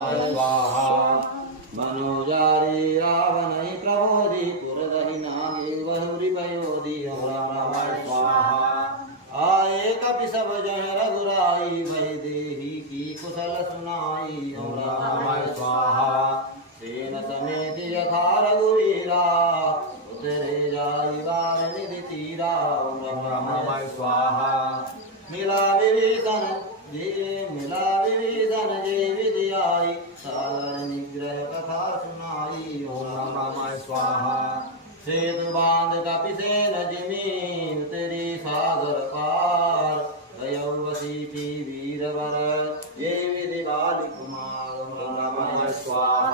स्वाहा मनोजारी रावणै प्रबोधि पुरदहि नागे बहुरि पयोधि ओम राम रामाय स्वाहा आए कपि सब जन रघुराई भय देहि की कुशल सुनाई ओम राम रामाय स्वाहा सेन समेत यथा रघुवीरा उतरे जाई बार निधि तीरा ओम राम रामाय स्वाहा मिला विभीषण जय विधि आई सागर निग्रह कथा सुनाई ओम राम रामाय स्वाहा सेतु बांध कपि सेन जमीन तेरी सागर पार दयौवती वीरवर ये विधि बाली कुमार ओम राम रामाय स्वाहा